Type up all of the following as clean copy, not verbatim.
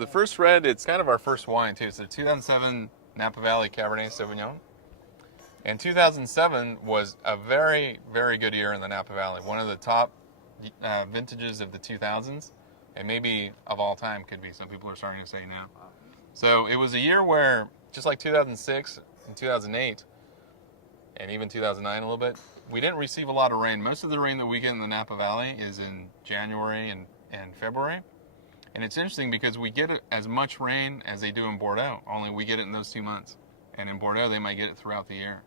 The first red, it's kind of our first wine too. It's the 2007 Napa Valley Cabernet Sauvignon. And 2007 was a very, very good year in the Napa Valley. One of the top vintages of the 2000s, and maybe of all time could be. Some people are starting to say now. So it was a year where, just like 2006 and 2008, and even 2009 a little bit, we didn't receive a lot of rain. Most of the rain that we get in the Napa Valley is in January and February. And it's interesting because we get as much rain as they do in Bordeaux, only we get it in those 2 months. And in Bordeaux, they might get it throughout the year.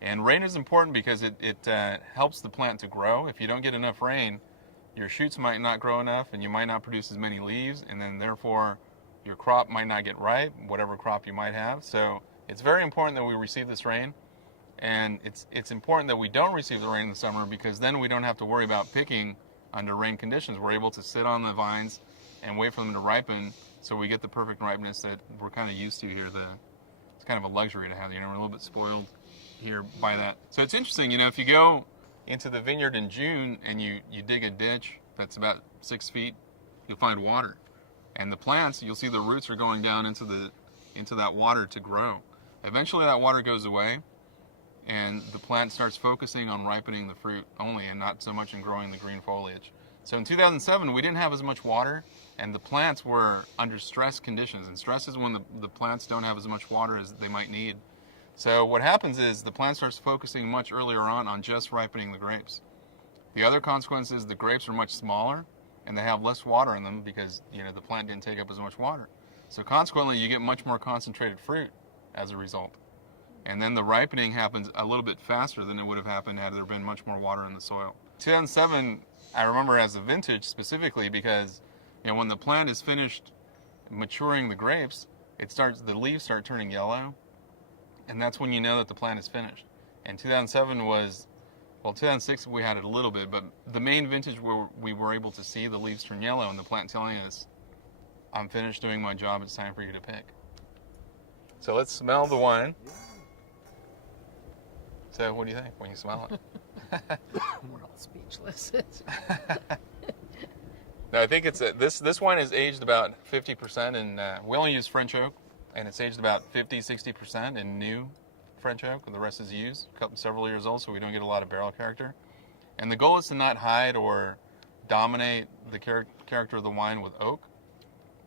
And rain is important because it helps the plant to grow. If you don't get enough rain, your shoots might not grow enough and you might not produce as many leaves, and then therefore your crop might not get ripe, whatever crop you might have. So it's very important that we receive this rain. And it's important that we don't receive the rain in the summer, because then we don't have to worry about picking under rain conditions. We're able to sit on the vines and wait for them to ripen, so we get the perfect ripeness that we're kind of used to here. It's kind of a luxury to have. We're a little bit spoiled here by that. So it's interesting, if you go into the vineyard in June and you dig a ditch that's about 6 feet, you'll find water. And the plants, you'll see the roots are going down into that water to grow. Eventually that water goes away, and the plant starts focusing on ripening the fruit only, and not so much in growing the green foliage. So in 2007, we didn't have as much water, and the plants were under stress conditions. And stress is when the plants don't have as much water as they might need. So what happens is the plant starts focusing much earlier on just ripening the grapes. The other consequence is the grapes are much smaller, and they have less water in them because the plant didn't take up as much water. So consequently, you get much more concentrated fruit as a result. And then the ripening happens a little bit faster than it would have happened had there been much more water in the soil. 2007, I remember as a vintage specifically because when the plant is finished maturing the grapes, the leaves start turning yellow, and that's when you know that the plant is finished. And 2007 2006 we had it a little bit, but the main vintage where we were able to see the leaves turn yellow and the plant telling us, I'm finished doing my job, it's time for you to pick. So let's smell the wine. So what do you think when you smell it? We're all speechless. No, I think this wine is aged about 50%, and we only use French oak, and it's aged about 50-60% in new French oak, and the rest is used, several years old, so we don't get a lot of barrel character. And the goal is to not hide or dominate the character of the wine with oak.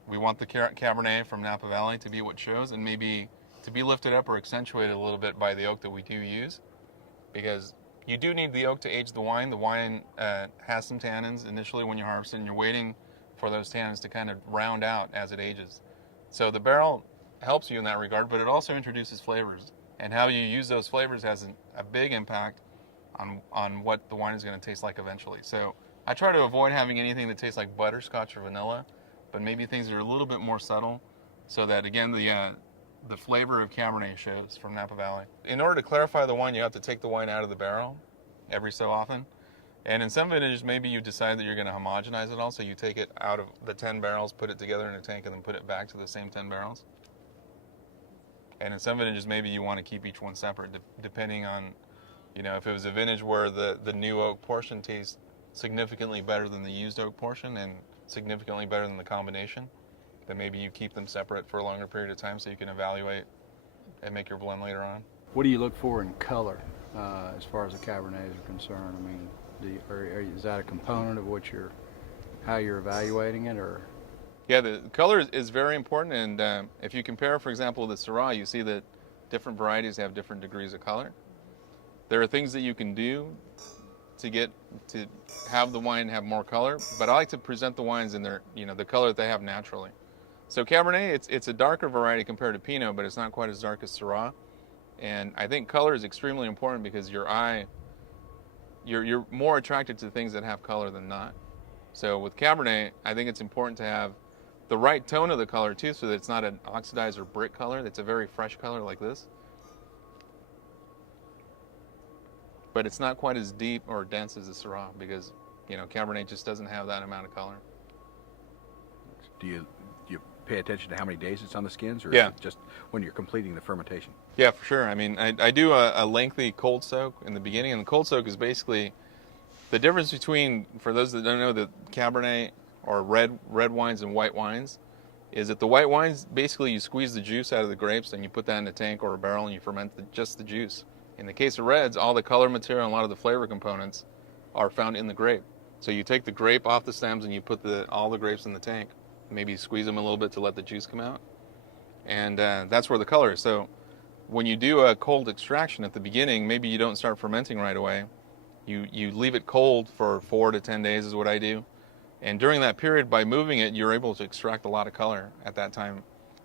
We want the Cabernet from Napa Valley to be what shows, and maybe to be lifted up or accentuated a little bit by the oak that we do use, because you do need the oak to age the wine. The wine has some tannins initially when you harvest it, and you're waiting for those tannins to kind of round out as it ages. So the barrel helps you in that regard, but it also introduces flavors. And how you use those flavors has a big impact on what the wine is going to taste like eventually. So I try to avoid having anything that tastes like butterscotch or vanilla, but maybe things that are a little bit more subtle, so that, again, the flavor of Cabernet shows from Napa Valley. In order to clarify the wine, you have to take the wine out of the barrel every so often. And in some vintages, maybe you decide that you're going to homogenize it all, so you take it out of the 10 barrels, put it together in a tank, and then put it back to the same 10 barrels. And in some vintages, maybe you want to keep each one separate, depending on, if it was a vintage where the new oak portion tastes significantly better than the used oak portion and significantly better than the combination, then maybe you keep them separate for a longer period of time so you can evaluate and make your blend later on. What do you look for in color as far as the Cabernets are concerned? I mean, is that a component of how you're evaluating it, or? Yeah, the color is very important, and if you compare, for example, the Syrah, you see that different varieties have different degrees of color. There are things that you can do to have the wine have more color, but I like to present the wines in their, the color that they have naturally. So Cabernet, it's a darker variety compared to Pinot, but it's not quite as dark as Syrah. And I think color is extremely important because your eye, you're more attracted to things that have color than not. So with Cabernet, I think it's important to have the right tone of the color too, so that it's not an oxidized or brick color. It's a very fresh color like this. But it's not quite as deep or dense as the Syrah because, Cabernet just doesn't have that amount of color. Do you pay attention to how many days it's on the skins, or yeah, is it just when you're completing the fermentation? Yeah, for sure. I mean, I do a lengthy cold soak in the beginning, and the cold soak is basically the difference between, for those that don't know, the Cabernet or red wines and white wines. is that the white wines, basically you squeeze the juice out of the grapes and you put that in a tank or a barrel and you ferment just the juice. In the case of reds, all the color material and a lot of the flavor components are found in the grape. So you take the grape off the stems and you put all the grapes in the tank. Maybe squeeze them a little bit to let the juice come out. And that's where the color is. So when you do a cold extraction at the beginning, maybe you don't start fermenting right away. You leave it cold for 4 to 10 days is what I do. And during that period, by moving it, you're able to extract a lot of color at that time.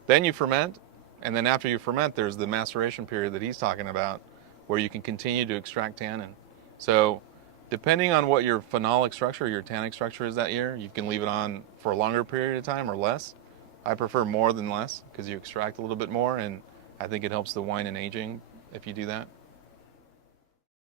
Then you ferment, and then after you ferment, there's the maceration period that he's talking about, where you can continue to extract tannin. So depending on what your phenolic structure, your tannic structure is that year, you can leave it on for a longer period of time or less. I prefer more than less because you extract a little bit more, and I think it helps the wine in aging if you do that.